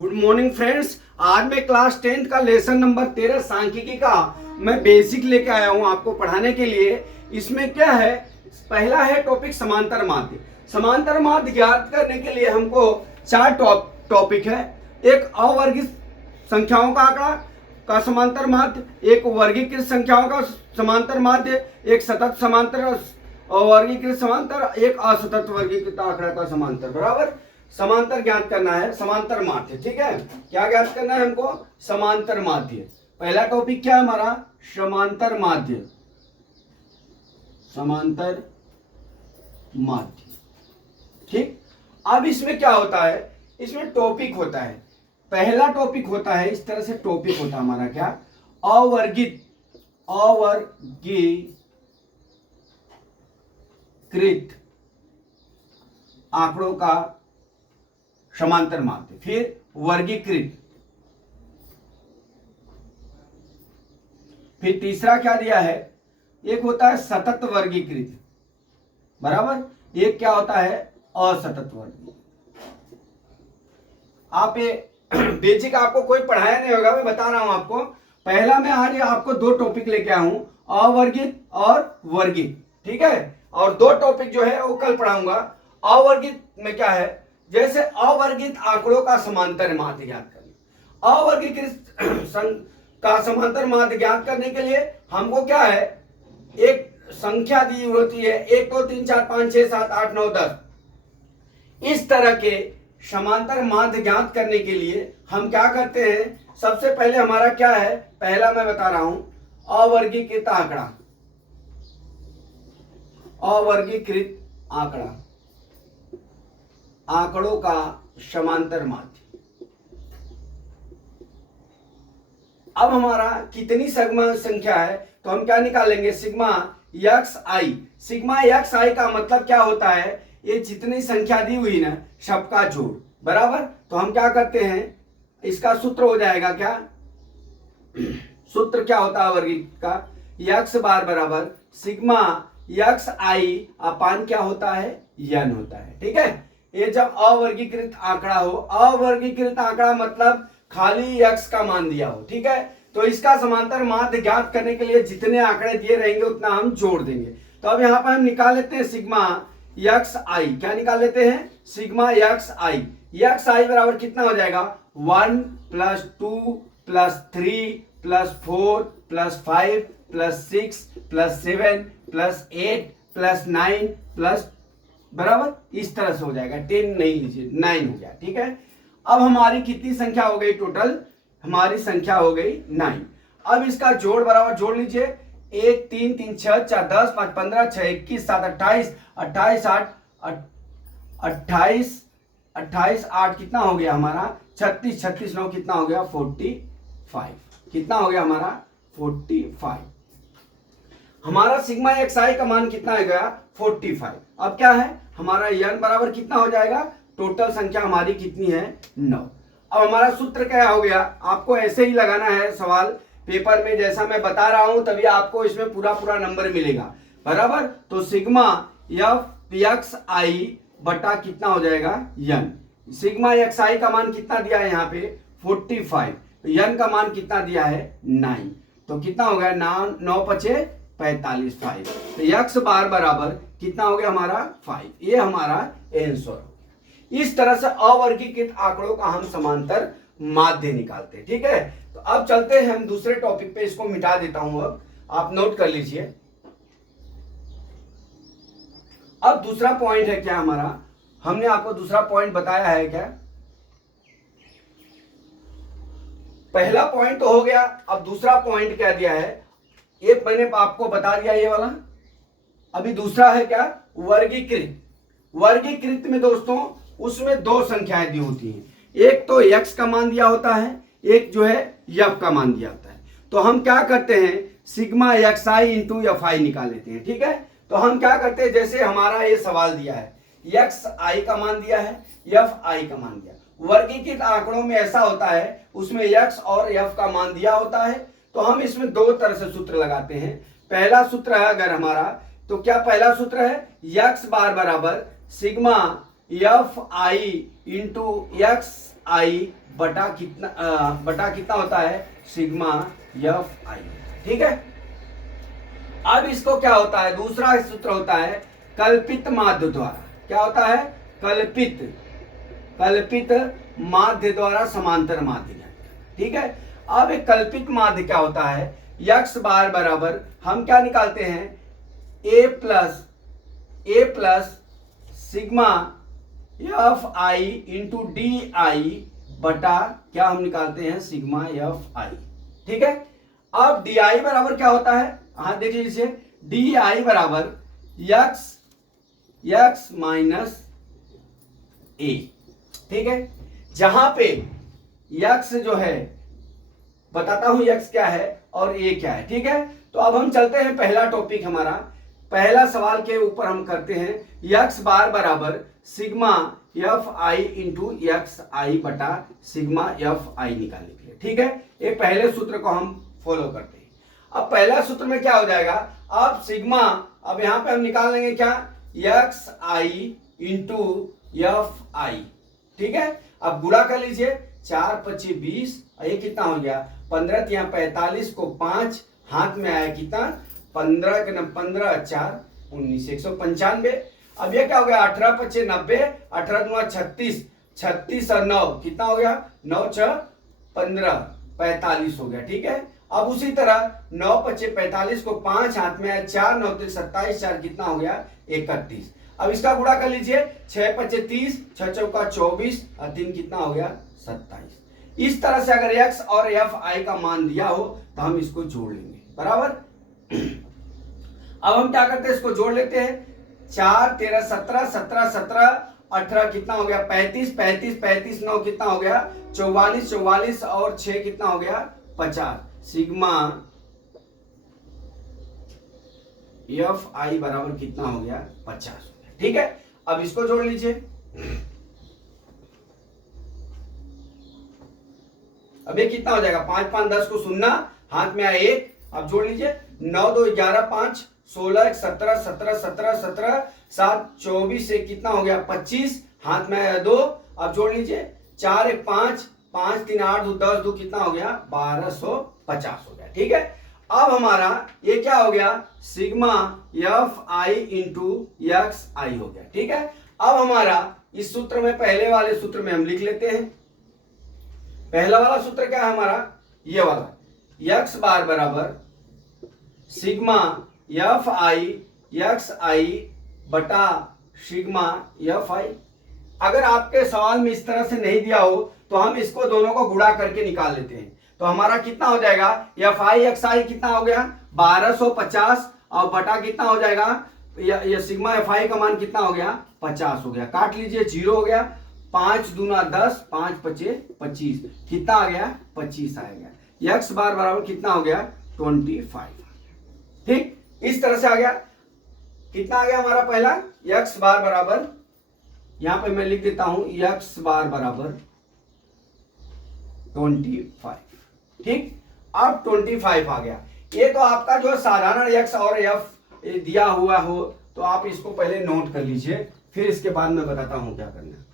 Good morning friends. आज मैं class 10th का लेसन नंबर 13 सांख्यिकी का मैं बेसिक लेके आया हूं आपको पढ़ाने के लिए। इसमें क्या है, पहला है टॉपिक समांतर माध्य। समांतर माध्य ज्ञात करने के लिए हमको चार टॉपिक है। एक अवर्गीय संख्याओं का आंकड़ा का समांतर माध्य, एक वर्गीकृत संख्याओं का समांतर माध्य, एक सतत समांतर वर्गीकृत समांतर, एक असतत वर्गीकृत आंकड़ा का समांतर। बराबर, समांतर ज्ञात करना है, समांतर माध्य। ठीक है, क्या ज्ञात करना है हमको? समांतर माध्य। पहला टॉपिक क्या है हमारा? समांतर माध्य। समांतर माध्य। ठीक, अब इसमें क्या होता है, इसमें टॉपिक होता है। पहला टॉपिक होता है, इस तरह से टॉपिक होता है हमारा क्या? अवर्गीकृत आंकड़ों का समांतर माध्य। फिर वर्गीकृत, फिर तीसरा क्या दिया है, एक होता है सतत वर्गीकृत। बराबर, एक क्या होता है? असतत वर्गीकृत। आप ये बेसिक आपको कोई पढ़ाया नहीं होगा, मैं बता रहा हूं आपको। पहला मैं आज आपको दो टॉपिक लेके आया हूं, अवर्गित और वर्गित। ठीक है, और दो टॉपिक जो है वो कल पढ़ाऊंगा। अवर्गित में क्या है, जैसे अवर्गित आंकड़ों का समांतर माध्य ज्ञात करना। अवर्गीकृत का समांतर माध्य ज्ञात करने के लिए हमको क्या है, एक संख्या दी होती है, 1 2 3 4 5 6 7 8 9 10। इस तरह के समांतर माध्य ज्ञात करने के लिए हम क्या करते हैं, सबसे पहले हमारा क्या है, पहला मैं बता रहा हूं, अवर्गीकृत आंकड़ा। अवर्गीकृत आंकड़ा, आंकड़ों का समांतर माध्य। अब हमारा कितनी सिग्मा संख्या है, तो हम क्या निकालेंगे? सिग्मा एक्स आई। सिग्मा एक्स आई का मतलब क्या होता है, ये जितनी संख्या दी हुई ना सबका जोड़। बराबर, तो हम क्या करते हैं, इसका सूत्र हो जाएगा क्या? सूत्र क्या होता है वर्गीकृत का? एक्स बार बराबर सिग्मा एक्स आई अपान क्या होता है? यन होता है। ठीक है, ये जब अवर्गीकृत आंकड़ा हो, अवर्गीकृत आंकड़ा मतलब खाली एक्स का मान दिया हो। ठीक है, तो इसका समांतर माध्य ज्ञात करने के लिए जितने आंकड़े दिए रहेंगे उतना हम जोड़ देंगे। तो अब यहां पर हम निकाल लेते हैं सिग्मा एक्स आई। क्या निकाल लेते हैं? सिग्मा एक्स आई। एक्स आई बराबर कितना हो जाएगा? 1 + 2 + 3 + 4 + 5 + 6 + 7 + 8 + 9 + बराबर, इस तरह से हो जाएगा। 10 नहीं लीजिए, 9 हो गया। ठीक है, अब हमारी कितनी संख्या हो गई टोटल? हमारी संख्या हो गई 9। अब इसका जोड़ बराबर जोड़ लीजिए, 1 3 3 6 4 10 5 15 6 21 7 28 28 8 28 28 8 कितना हो गया हमारा? 36 36 9 कितना हो गया? 45। कितना हो गया हमारा? 45। हमारा सिग्मा एक्स आई का मान कितना आ गया? 45। अब क्या है हमारा? यन बराबर कितना हो जाएगा? टोटल संख्या हमारी कितनी है? 9। अब हमारा सूत्र क्या हो गया? आपको ऐसे ही लगाना है सवाल पेपर में, जैसा मैं बता रहा हूं तभी आपको इसमें पूरा पूरा नंबर मिलेगा। बराबर, तो सिग्मा एफ एक्स आई बटा कितना हो जाएगा? यन। सिग्मा एक्स आई का मान कितना दिया है यहाँ पे? 45। तो यन का मान कितना दिया है? 9। तो कितना हो गया? 9 पचे 45 5। तो एक्स बार बराबर कितना हो गया हमारा? 5। ये हमारा आंसर। इस तरह से अवर्गीकृत आंकड़ों का हम समांतर माध्य निकालते हैं। ठीक है, तो अब चलते हैं हम दूसरे टॉपिक पे। इसको मिटा देता हूं, अब आप नोट कर लीजिए। अब दूसरा पॉइंट है क्या हमारा, हमने आपको दूसरा पॉइंट बताया है क्या? पहला पॉइंट तो हो गया, अब दूसरा पॉइंट क्या दिया है, ये मैंने आपको बता दिया ये वाला। अभी दूसरा है क्या? वर्गीकृत। वर्गीकृत में दोस्तों उसमें दो संख्याएं दी होती हैं, एक तो x का मान दिया होता है, एक जो है f का मान दिया होता है। तो हम क्या करते हैं, sigma x I into F I निकाल लेते हैं। ठीक है, तो हम क्या करते हैं, जैसे हमारा ये सवाल दिया है, एक्स आई का मान दिया है, एफ आई का मान दिया। वर्गीकृत आंकड़ों में ऐसा होता है, उसमें x और f का मान दिया होता है। तो हम इसमें दो तरह से सूत्र लगाते हैं। पहला सूत्र है अगर हमारा, तो क्या पहला सूत्र है, x बार बराबर sigma f i into x i बटा कितना होता है सिग्मा एफ आई। ठीक है, अब इसको क्या होता है, दूसरा सूत्र होता है कल्पित माध्य द्वारा। क्या होता है, कल्पित माध्य द्वारा समांतर माध्य। ठीक है, अब एक कल्पित माध्य क्या होता है, यक्स बार बराबर हम क्या निकालते हैं, a plus sigma f i into d i बटा क्या हम निकालते हैं सिग्मा एफ आई। ठीक है, अब डी आई बराबर क्या होता है, हाँ देख लीजिए, डी आई बराबर यक्स माइनस ए। ठीक है, जहां पे यक्स जो है, बताता हूं यक्स क्या है और ए क्या है। ठीक है, तो अब हम चलते हैं पहला टॉपिक, हमारा पहला सवाल के ऊपर हम करते हैं यक्स बार बराबर sigma f i into x i बटा सिग्मा एफ आई निकालने के लिए। ठीक है, ये पहले सूत्र को हम फॉलो करते हैं। अब पहला सूत्र में क्या हो जाएगा, अब सिग्मा, अब यहां पे हम निकाल लेंगे क्या, x I into F I. ठीक है, अब गुणा कर लीजिए, 4 25 20, ये कितना हो गया 15, यहाँ 45 को 5 हाथ में आया कितना 15 के 15 4 19 195। अब ये क्या हो गया 18 25 90, 18 दूना 36, 36 और 9 कितना हो गया 9 6 15 45 हो गया। ठीक है, अब उसी तरह 9 25 45 को 5 हाथ में आया, 4 9 27, 4 कितना हो गया 31। अब इसका गुणा कर लीजिए, 6 25 30, 6 चौका 24 और 3 कितना हो गया 27। इस तरह से अगर x और एफ आई का मान दिया हो तो हम इसको जोड़ लेंगे, बराबर। अब हम क्या करते हैं, इसको जोड़ लेते हैं, 4 13 17, 17 17 18 कितना हो गया 35, 35 35 9 कितना हो गया 44, 44 और 6 कितना हो गया 50। सिग्मा एफ आई बराबर कितना हो गया 50। ठीक है, अब इसको जोड़ लीजिए, अब ये कितना हो जाएगा 5 5 10 को 0 हाथ में आया 1, अब जोड़ लीजिए, 9 2 11 5 16 17 17 17 17 7 24 से कितना हो गया 25 हाथ में आया 2, अब जोड़ लीजिए, 4 1 5 5 3 8 2 10 2 कितना हो गया 1250 हो गया। ठीक है, अब हमारा ये क्या हो गया sigma f i into x i हो गया। ठीक है, अब हमारा इस सूत्र में, पहले वाले सूत्र में हम लिख लेते हैं, पहला वाला सूत्र क्या है हमारा, ये वाला, यक्स बार बराबर sigma f I x i बटा सिग्मा एफ आई। अगर आपके सवाल में इस तरह से नहीं दिया हो तो हम इसको दोनों को गुणा करके निकाल लेते हैं, तो हमारा कितना हो जाएगा एफ आई एक्स आई कितना हो गया 1250 और बटा कितना हो जाएगा, ये सिग्मा एफ आई का मान कितना हो गया 50 हो गया, काट लीजिए 0 हो गया, 5 दूना 10 5 25 25 कितना आ गया 25 आएगा, एक्स बार बराबर कितना हो गया 25। ठीक, इस तरह से आ गया, कितना आ गया हमारा पहला एक्स बार बराबर, यहां पे मैं लिख देता हूं एक्स बार बराबर 25। ठीक, अब 25 आ गया। ये तो आपका जो साधारण एक्स और एफ दिया हुआ हो तो आप इसको पहले नोट कर लीजिए, फिर इसके बाद मैं बताता हूं क्या करना।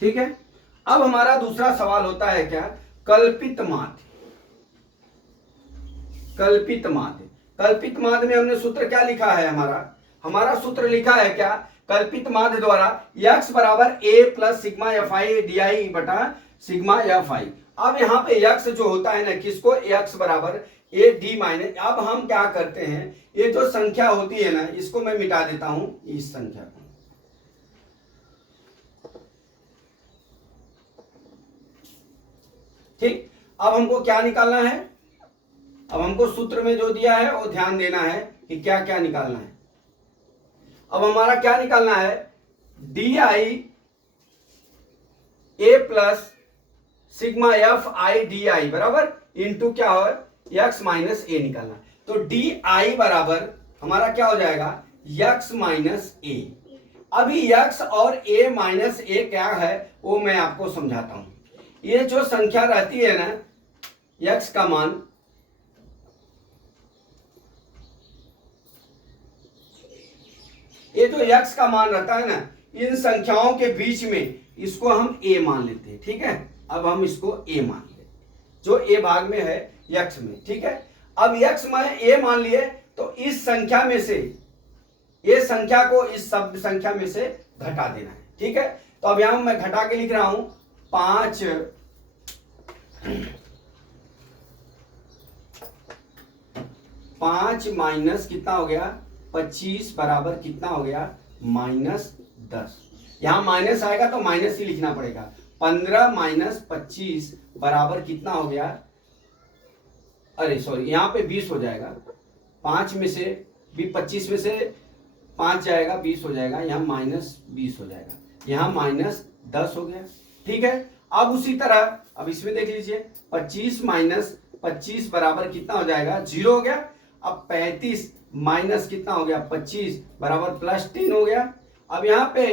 ठीक है, अब हमारा दूसरा सवाल होता है क्या, कल्पित माध्य। कल्पित माध्य, कल्पित माध्य में हमने सूत्र क्या लिखा है, हमारा सूत्र लिखा है क्या, कल्पित माध्य द्वारा x बराबर a plus sigma f I D i बटा सिग्मा एफ आई। अब यहाँ पे x जो होता है ना, किसको, x बराबर a डी माइनस, अब हम क्या करते हैं, ये जो संख्या होती है ना, इसको मैं मिटा देता हूं, इस संख्या को। ठीक, अब हमको क्या निकालना है, अब हमको सूत्र में जो दिया है वो ध्यान देना है कि क्या क्या निकालना है। अब हमारा क्या निकालना है, D I A plus sigma f I D I बराबर इंटू क्या हो एक्स माइनस ए निकालना। तो डी आई बराबर हमारा क्या हो जाएगा एक्स माइनस ए। अभी एक्स और ए माइनस ए क्या है वो मैं आपको समझाता हूं। ये जो संख्या रहती है ना, एक्स का मान, ये जो x का मान रहता है ना, इन संख्याओं के बीच में इसको हम a मान लेते हैं, ठीक है। अब हम इसको a मान लेते, जो a भाग में है x में, ठीक है। अब x में a मान लिए तो इस संख्या में से ये संख्या को इस शब्द संख्या में से घटा देना है, ठीक है। तो अब यहां मैं घटा के लिख रहा हूं 5 माइनस कितना हो गया 25 बराबर कितना हो गया -10। यहां माइनस आएगा तो माइनस ही लिखना पड़ेगा। 15 माइनस 25 बराबर कितना हो गया, अरे सॉरी यहां पे 20 हो जाएगा। 5 में से भी 25 में से 5 जाएगा 20 हो जाएगा, यहाँ -20 हो जाएगा, यहाँ -10 हो गया, ठीक है। अब उसी तरह अब इसमें देख लीजिए 25 माइनस 25 बराबर कितना हो जाएगा 0 हो गया। अब 35 माइनस कितना हो गया 25 बराबर +10 हो गया। अब यहाँ पे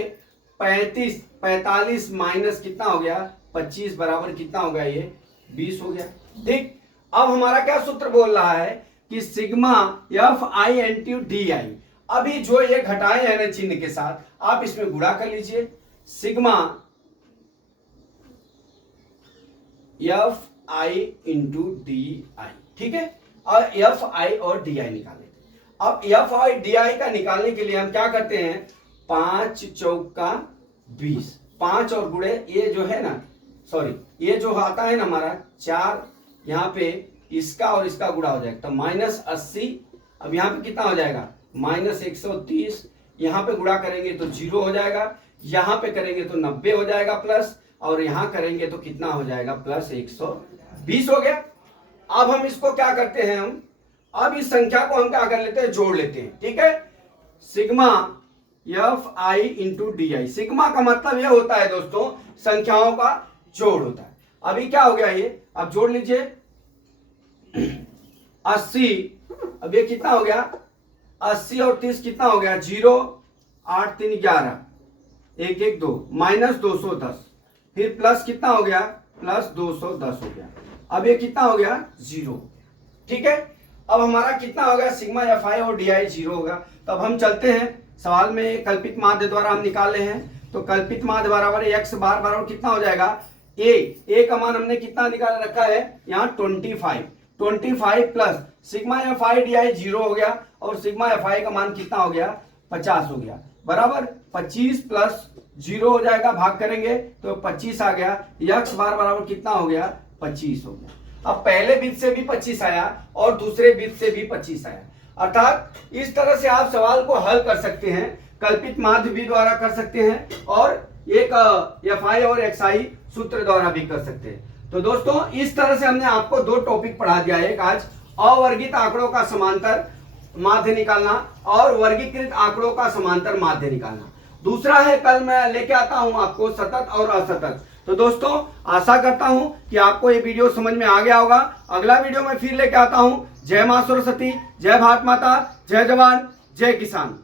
45 माइनस कितना हो गया 25 बराबर कितना हो गया ये 20 हो गया, ठीक। अब हमारा क्या सूत्र बोल रहा है कि सिग्मा FI इंटू DI। अभी जो ये घटाए हैं ना चिन्ह के साथ, आप इसमें गुणा कर लीजिए। सिग्मा FI इंटू DI, ठीक है। और FI और DI निकालेंगे। अब FI DI का निकालने के लिए हम क्या करते हैं 5 चौका 20, 5 और गुणे ये जो है ना, सॉरी ये जो आता है ना हमारा 4, यहाँ पे इसका और इसका गुणा हो जाएगा तो -80। अब यहाँ पे कितना हो जाएगा -130। यहाँ पे गुणा करेंगे तो 0 हो जाएगा, यहाँ पे करेंगे तो 90 हो जाएगा प्लस, और यहाँ करेंगे तो कितना हो जाएगा +120 हो गया। अब हम इसको क्या करते हैं, हम अब इस संख्या को हम क्या कर लेते हैं जोड़ लेते हैं, ठीक है। Sigma FI into DI, sigma का मतलब यह होता है दोस्तों संख्याओं का जोड़ होता है। अभी क्या हो गया ये, अब जोड़ लीजिए 80। अब ये कितना हो गया 80 और 30 कितना हो गया 0, 8 3 11, 1 1 2 -210, फिर प्लस कितना हो गया +210 हो गया। अब ये कितना हो गया 0, ठीक है। अब हमारा कितना हो गया सिग्मा FI और DI 0 होगा। तो अब हम चलते हैं सवाल में कल्पित माध्य द्वारा हम निकाले हैं, तो कल्पित माध्य बराबर x बार बराबर कितना हो जाएगा a का मान हमने कितना निकाल रखा है यहाँ 25 प्लस सिग्मा FI DI 0 हो गया, और सिग्मा FI का मान कितना हो गया 50 हो गया, बराबर 25 प्लस 0 हो जाएगा, भाग करेंगे तो 25 आ गया। x बार बराबर कितना हो गया 25 हो गया। अब पहले बीच से भी 25 आया और दूसरे बीच से भी 25 आया, अर्थात इस तरह से आप सवाल को हल कर सकते हैं, कल्पित माध्य भी द्वारा कर सकते हैं और एक FI और XI सूत्र द्वारा भी कर सकते हैं। तो दोस्तों इस तरह से हमने आपको 2 टॉपिक पढ़ा दिया है। एक आज अवर्गित आंकड़ों का समांतर माध्य निकालना और वर्गीकृत आंकड़ों का समांतर माध्य निकालना। दूसरा है कल मैं लेके आता हूं आपको सतत और असतत। तो दोस्तों आशा करता हूं कि आपको ये वीडियो समझ में आ गया होगा। अगला वीडियो में फिर लेके आता हूं। जय मां सरस्वती, जय भारत माता, जय जवान, जय किसान।